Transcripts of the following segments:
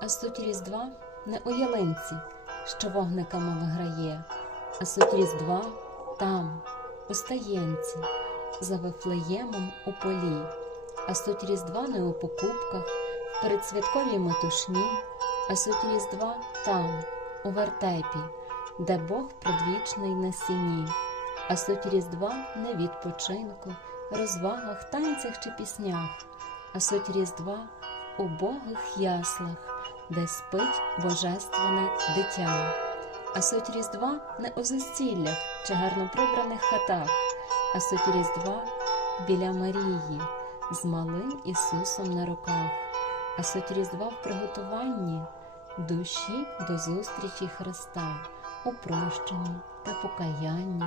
А суть Різдва не у ялинці, що вогниками виграє, а суть Різдва там, у стаєнці, за Вифлеємом у полі, а суть Різдва не у покупках, в передсвятковій метушні, а суть Різдва там, у вертепі, де Бог предвічний на сіні, а суть Різдва не відпочинку, розвагах, танцях чи піснях, а суть Різдва в убогих яслах, де спить божественне дитя. А суть Різдва не у застіллях чи гарно прибраних хатах, а суть Різдва біля Марії з малим Ісусом на руках, а суть Різдва в приготуванні душі до зустрічі Христа, у прощенні та покаянні,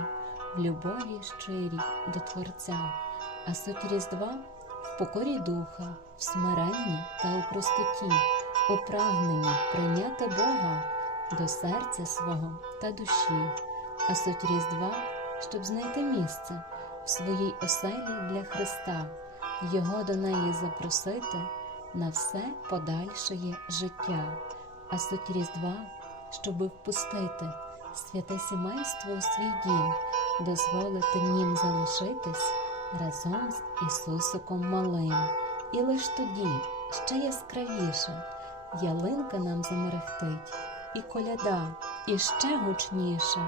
в любові щирій до Творця, а суть Різдва в покорі духа, в смиренні та у простоті, у прагненні прийняти Бога до серця свого та душі, а суть Різдва, щоб знайти місце в своїй оселі для Христа, Його до неї запросити на все подальшеє життя, а суть Різдва, щоби впустити святе сімейство у свій дім, дозволити нім залишитись разом з Ісусиком Малим. І лиш тоді ще яскравіше ялинка нам замерехтить, і коляда, і ще гучніше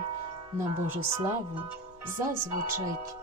на Божу славу зазвучить.